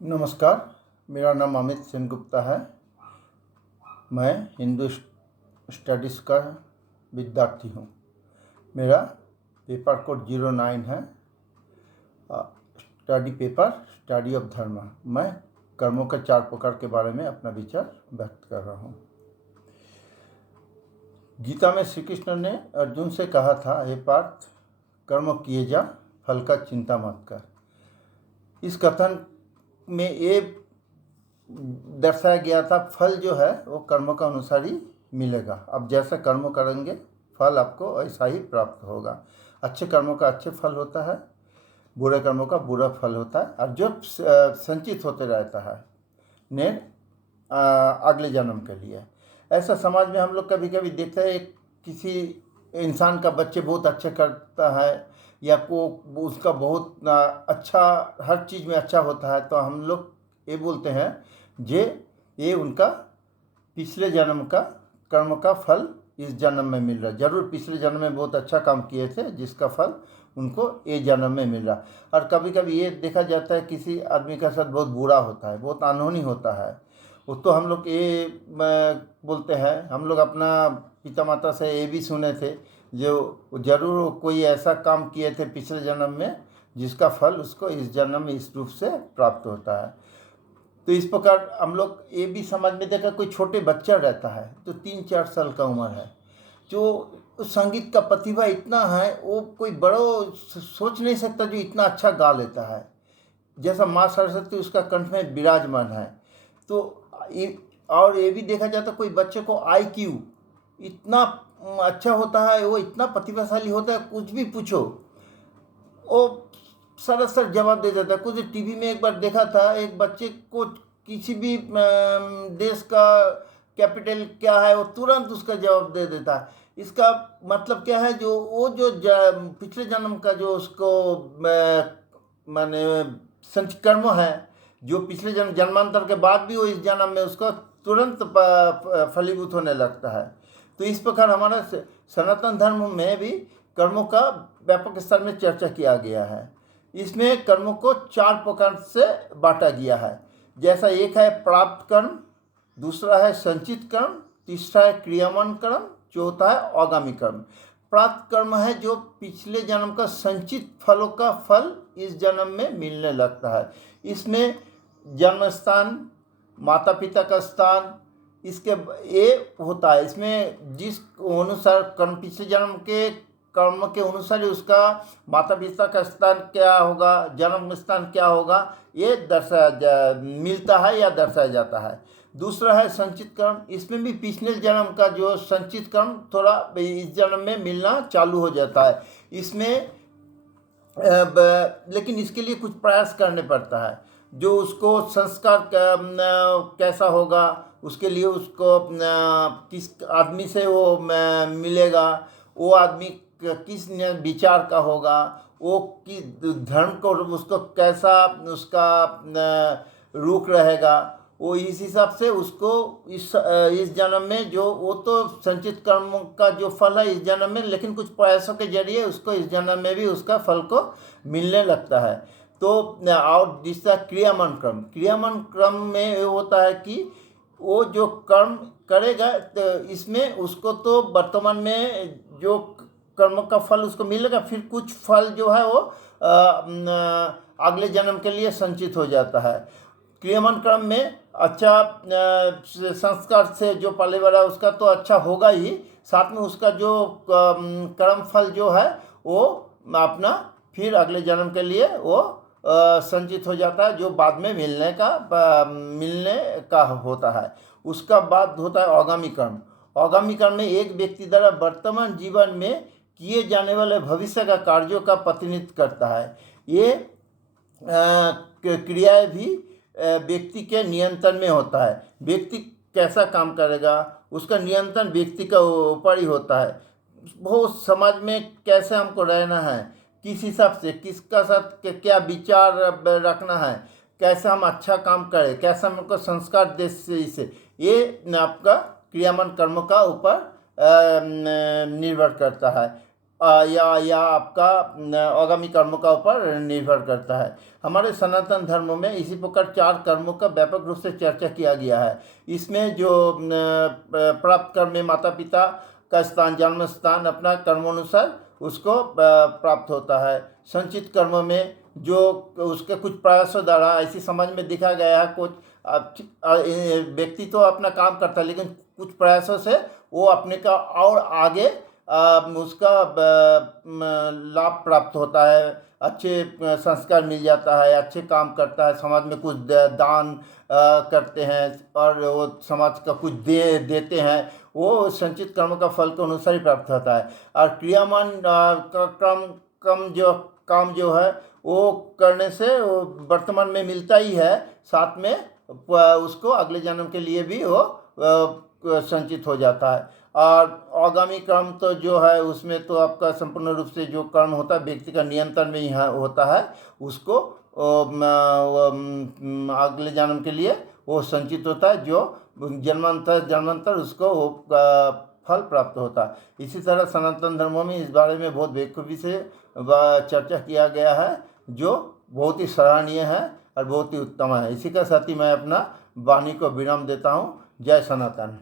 नमस्कार, मेरा नाम अमित सेनगुप्ता है। मैं हिंदू स्टडीज़ का विद्यार्थी हूँ। मेरा पेपर कोड 09 है। स्टडी पेपर स्टडी ऑफ धर्म। मैं कर्मों के 4 प्रकार के बारे में अपना विचार व्यक्त कर रहा हूँ। गीता में श्री कृष्ण ने अर्जुन से कहा था, हे पार्थ, कर्म किए जा, फल का चिंता मत कर। इस कथन में ये दर्शाया गया था, फल जो है वो कर्मों का अनुसार ही मिलेगा। अब जैसा कर्म करेंगे फल आपको ऐसा ही प्राप्त होगा। अच्छे कर्मों का अच्छे फल होता है, बुरे कर्मों का बुरा फल होता है, और जो संचित होते रहता है ने अगले जन्म के लिए। ऐसा समाज में हम लोग कभी कभी देखते हैं, किसी इंसान का बच्चे बहुत अच्छा करता है या को उसका बहुत अच्छा हर चीज़ में अच्छा होता है, तो हम लोग ये बोलते हैं ये उनका पिछले जन्म का कर्म का फल इस जन्म में मिल रहा है। जरूर पिछले जन्म में बहुत अच्छा काम किए थे जिसका फल उनको ये जन्म में मिल रहा। और कभी कभी ये देखा जाता है किसी आदमी का साथ बहुत बुरा होता है, बहुत अनहोनी होता है, वो तो हम लोग ये बोलते हैं, हम लोग अपना पिता माता से ये भी सुने थे, जो जरूर कोई ऐसा काम किए थे पिछले जन्म में जिसका फल उसको इस जन्म में इस रूप से प्राप्त होता है। तो इस प्रकार हम लोग ये भी समझ में देखा, कोई छोटे बच्चा रहता है तो 3-4 साल का उम्र है, जो संगीत का प्रतिभा इतना है, वो कोई बड़ो सोच नहीं सकता जो इतना अच्छा गा लेता है। जैसा माँ सरस्वती उसका कंठ में विराजमान है। तो और ये भी देखा जाता कोई बच्चे को IQ इतना अच्छा होता है, वो इतना प्रतिभाशाली होता है, कुछ भी पूछो वो सरासर जवाब दे देता है। कुछ टीवी में एक बार देखा था, एक बच्चे को किसी भी देश का कैपिटल क्या है वो तुरंत उसका जवाब दे देता है। इसका मतलब क्या है, जो वो जो पिछले जन्म का जो उसको माने संचित है, जो पिछले जन्म जन्मांतर के बाद भी वो इस जन्म में उसका तुरंत फलीभूत होने लगता है। तो इस प्रकार हमारा सनातन धर्म में भी कर्मों का व्यापक स्तर में चर्चा किया गया है। इसमें कर्मों को 4 प्रकार से बांटा गया है। जैसा एक है प्राप्त कर्म, दूसरा है संचित कर्म, तीसरा है क्रियामान कर्म, चौथा है आगामी कर्म। प्राप्त कर्म है जो पिछले जन्म का संचित फलों का फल इस जन्म में मिलने लगता है। इसमें जन्म स्थान, माता पिता का स्थान, इसके ये होता है। इसमें जिस अनुसार कर्म पिछले जन्म के कर्म के अनुसार ही उसका माता पिता का स्थान क्या होगा, जन्म स्थान क्या होगा, ये दर्शाया मिलता है या दर्शाया जाता है। दूसरा है संचित कर्म। इसमें भी पिछले जन्म का जो संचित कर्म थोड़ा इस जन्म में मिलना चालू हो जाता है। इसमें लेकिन इसके लिए कुछ प्रयास करने पड़ता है। जो उसको संस्कार कैसा होगा, उसके लिए उसको किस आदमी से वो मिलेगा, वो आदमी किस विचार का होगा, वो किस धर्म को उसको कैसा उसका रुख रहेगा, वो इस हिसाब से उसको इस जन्म में जो वो तो संचित कर्म का जो फल है इस जन्म में, लेकिन कुछ प्रयासों के जरिए उसको इस जन्म में भी उसका फल को मिलने लगता है। तो और जिसका क्रियामान क्रम में ये होता है कि वो जो कर्म करेगा तो इसमें उसको तो वर्तमान में जो कर्म का फल उसको मिलेगा, फिर कुछ फल जो है वो अगले जन्म के लिए संचित हो जाता है। क्रियामान क्रम में अच्छा संस्कार से जो पाले वाला है उसका तो अच्छा होगा ही, साथ में उसका जो कर्म फल जो है वो अपना फिर अगले जन्म के लिए वो संचित हो जाता है, जो बाद में मिलने का होता है। उसका बाद होता है आगामी कर्म। आगामी कर्म में एक व्यक्ति द्वारा वर्तमान जीवन में किए जाने वाले भविष्य का कार्यों का प्रतिनिधित्व करता है। ये क्रियाएं भी व्यक्ति के नियंत्रण में होता है। व्यक्ति कैसा काम करेगा उसका नियंत्रण व्यक्ति का ऊपर ही होता है। बहुत समाज में कैसे हमको रहना है, किस हिसाब से किसका साथ क्या विचार रखना है, कैसे हम अच्छा काम करें, कैसे हमको संस्कार दे, इसे ये आपका क्रियामान कर्म का ऊपर निर्भर करता है। या आपका आगामी कर्मों का ऊपर निर्भर करता है। हमारे सनातन धर्म में इसी प्रकार 4 कर्मों का व्यापक रूप से चर्चा किया गया है। इसमें जो प्राप्त कर्म में माता पिता का स्थान, जन्म स्थान अपना कर्मानुसार उसको प्राप्त होता है। संचित कर्म में जो उसके कुछ प्रयासों द्वारा ऐसी समाज में देखा गया है, कुछ व्यक्ति तो अपना काम करता है लेकिन कुछ प्रयासों से वो अपने का और आगे उसका लाभ प्राप्त होता है, अच्छे संस्कार मिल जाता है, अच्छे काम करता है, समाज में कुछ दान करते हैं और वो समाज का कुछ देते हैं, वो संचित कर्म का फल के अनुसार ही प्राप्त होता है। और क्रियामान काम जो है वो करने से वो वर्तमान में मिलता ही है, साथ में उसको अगले जन्म के लिए भी वो संचित हो जाता है। और आगामी कर्म तो जो है उसमें तो आपका संपूर्ण रूप से जो कर्म होता है व्यक्ति का नियंत्रण में ही होता है, उसको अगले जन्म के लिए वो संचित होता है, जो जन्मांतर उसको फल प्राप्त होता है। इसी तरह सनातन धर्मों में इस बारे में बहुत बेखूबी से चर्चा किया गया है, जो बहुत ही सराहनीय है और बहुत ही उत्तम है। इसी के साथ ही मैं अपना वाणी को विराम देता हूँ। जय सनातन।